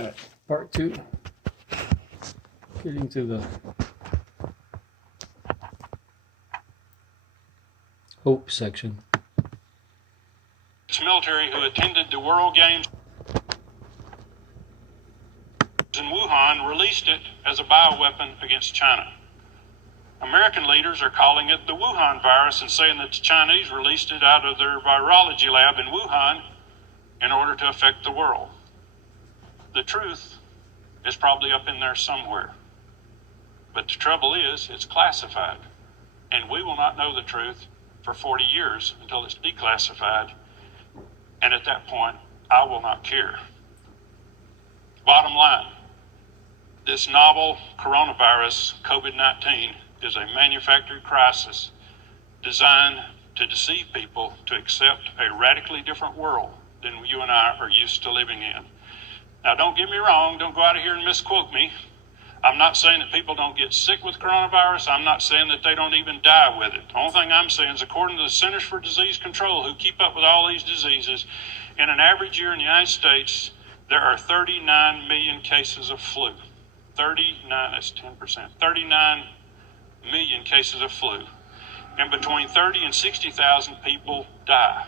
All right, part two. Getting to the hope section. Military who attended the World Games in Wuhan released it as a bioweapon against China. American leaders are calling it the Wuhan virus and saying that the Chinese released it out of their virology lab in Wuhan in order to affect the world. The truth is probably up in there somewhere. But the trouble is, it's classified. And we will not know the truth for 40 years until it's declassified. And at that point, I will not care. Bottom line, this novel coronavirus, COVID-19, is a manufactured crisis designed to deceive people to accept a radically different world than you and I are used to living in. Now, don't get me wrong. Don't go out of here and misquote me. I'm not saying that people don't get sick with coronavirus. I'm not saying that they don't even die with it. The only thing I'm saying is, according to the Centers for Disease Control, who keep up with all these diseases, in an average year in the United States, there are 39 million cases of flu. 39, that's 10%. 39 million cases of flu. And between 30 and 60,000 people die.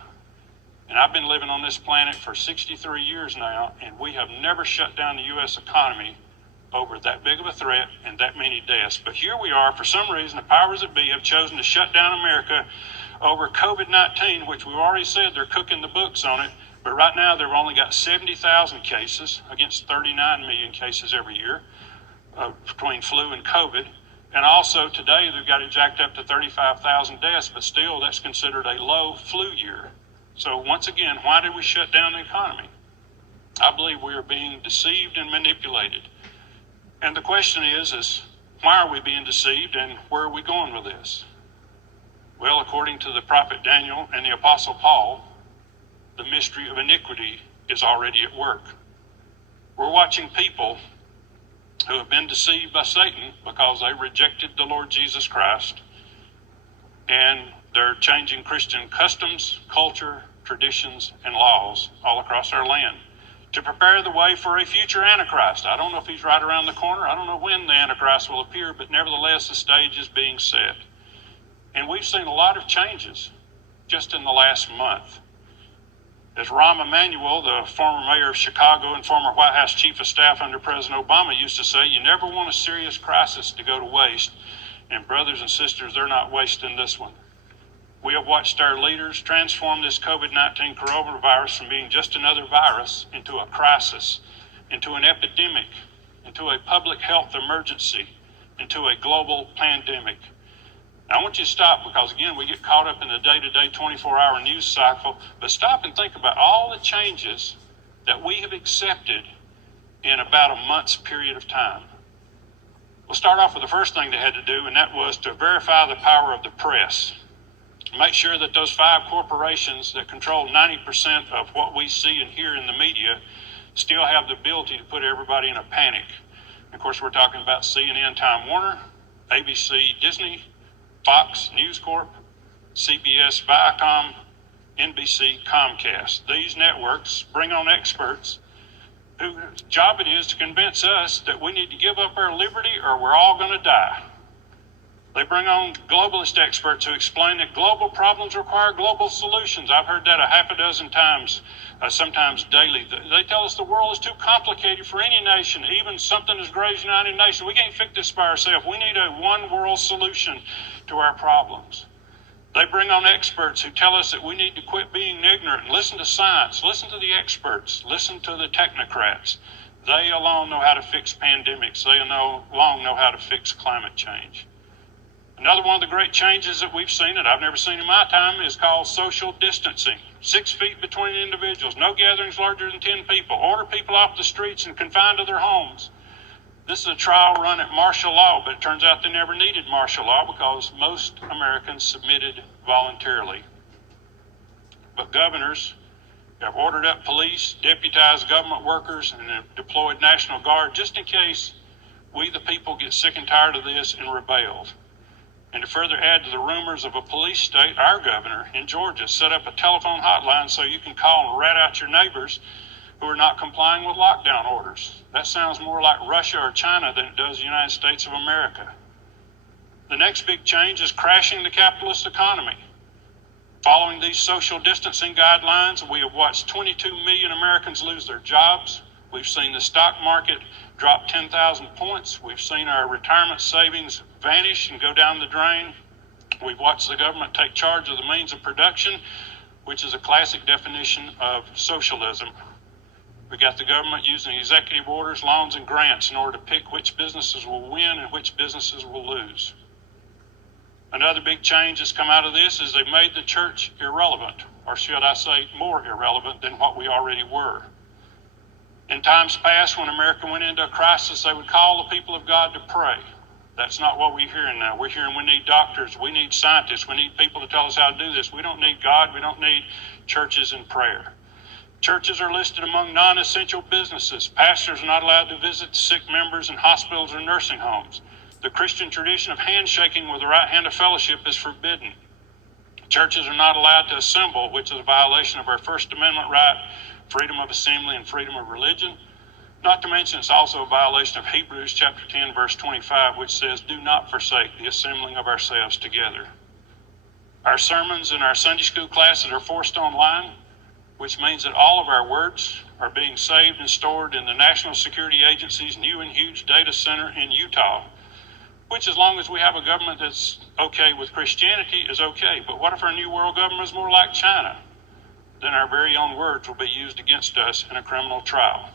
And I've been living on this planet for 63 years now, and we have never shut down the U.S. economy over that big of a threat and that many deaths. But here we are, for some reason, the powers that be have chosen to shut down America over COVID-19, which we've already said they're cooking the books on it. But right now, they've only got 70,000 cases against 39 million cases every year between flu and COVID. And also today, they've got it jacked up to 35,000 deaths, but still that's considered a low flu year. So once again, why did we shut down the economy? I believe we are being deceived and manipulated. And the question is why are we being deceived and where are we going with this? Well, according to the prophet Daniel and the apostle Paul, the mystery of iniquity is already at work. We're watching people who have been deceived by Satan because they rejected the Lord Jesus Christ, and they're changing Christian customs, culture, traditions, and laws all across our land to prepare the way for a future Antichrist. I don't know if he's right around the corner. I don't know when the Antichrist will appear, but nevertheless, the stage is being set. And we've seen a lot of changes just in the last month. As Rahm Emanuel, the former mayor of Chicago and former White House chief of staff under President Obama, used to say, you never want a serious crisis to go to waste. And brothers and sisters, they're not wasting this one. We have watched our leaders transform this COVID-19 coronavirus from being just another virus into a crisis, into an epidemic, into a public health emergency, into a global pandemic. Now, I want you to stop because, again, we get caught up in the day-to-day 24-hour news cycle, but stop and think about all the changes that we have accepted in about a month's period of time. We'll start off with the first thing they had to do, and that was to verify the power of the press. Make sure that those 5 corporations that control 90% of what we see and hear in the media still have the ability to put everybody in a panic. Of course, we're talking about CNN Time Warner, ABC Disney, Fox News Corp, CBS Viacom, NBC Comcast. These networks bring on experts whose job it is to convince us that we need to give up our liberty or we're all going to die. They bring on globalist experts who explain that global problems require global solutions. I've heard that a half a dozen times, sometimes daily. They tell us the world is too complicated for any nation, even something as great as the United Nations. We can't fix this by ourselves. We need a one-world solution to our problems. They bring on experts who tell us that we need to quit being ignorant and listen to science, listen to the experts, listen to the technocrats. They alone know how to fix pandemics. They alone know how to fix climate change. Another one of the great changes that we've seen, that I've never seen in my time, is called social distancing. 6 feet between individuals, no gatherings larger than 10 people, order people off the streets and confined to their homes. This is a trial run at martial law, but it turns out they never needed martial law because most Americans submitted voluntarily. But governors have ordered up police, deputized government workers, and have deployed National Guard just in case we, the people, get sick and tired of this and rebel. And to further add to the rumors of a police state, our governor in Georgia set up a telephone hotline so you can call and rat out your neighbors who are not complying with lockdown orders. That sounds more like Russia or China than it does the United States of America. The next big change is crashing the capitalist economy. Following these social distancing guidelines, we have watched 22 million Americans lose their jobs. We've seen the stock market drop 10,000 points. We've seen our retirement savings vanish and go down the drain. We've watched the government take charge of the means of production, which is a classic definition of socialism. We got the government using executive orders, loans, and grants in order to pick which businesses will win and which businesses will lose. Another big change that's come out of this is they've made the church irrelevant, or should I say more irrelevant than what we already were. In times past, when America went into a crisis, they would call the people of God to pray. That's not what we're hearing now. We're hearing we need doctors, we need scientists, we need people to tell us how to do this. We don't need God, we don't need churches and prayer. Churches are listed among non-essential businesses. Pastors are not allowed to visit sick members in hospitals or nursing homes. The Christian tradition of handshaking with the right hand of fellowship is forbidden. Churches are not allowed to assemble, which is a violation of our First Amendment right, freedom of assembly and freedom of religion. Not to mention it's also a violation of Hebrews chapter 10, verse 25, which says, "Do not forsake the assembling of ourselves together." Our sermons and our Sunday school classes are forced online, which means that all of our words are being saved and stored in the National Security Agency's new and huge data center in Utah, which, as long as we have a government that's okay with Christianity, is okay. But what if our new world government is more like China? Then our very own words will be used against us in a criminal trial.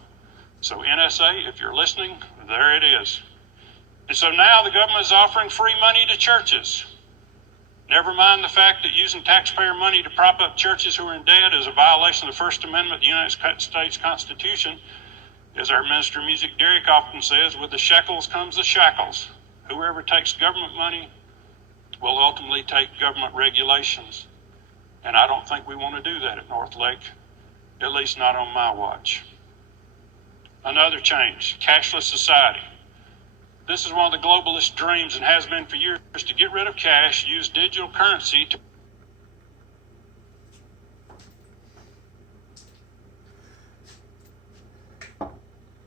So NSA, if you're listening, there it is. And so now the government is offering free money to churches. Never mind the fact that using taxpayer money to prop up churches who are in debt is a violation of the First Amendment of the United States Constitution. As our minister of music, Derek, often says, with the shekels comes the shackles. Whoever takes government money will ultimately take government regulations. And I don't think we want to do that at North Lake, at least not on my watch. Another change, cashless society. This is one of the globalist dreams and has been for years to get rid of cash, use digital currency to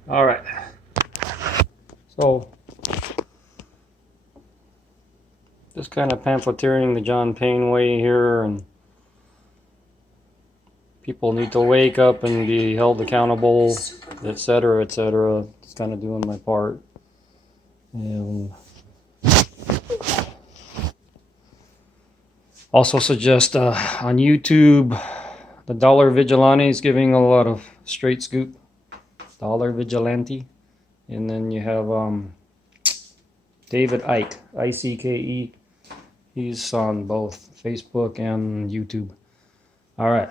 All right. So, just kind of pamphleteering the John Payne way here, and people need to wake up and be held accountable, etc., etc. Just kind of doing my part. And also suggest on YouTube, the Dollar Vigilante is giving a lot of straight scoop. Dollar Vigilante. And then you have David Icke, I-C-K-E. He's on both Facebook and YouTube. All right.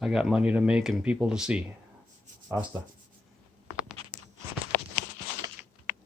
I got money to make and people to see. Hasta.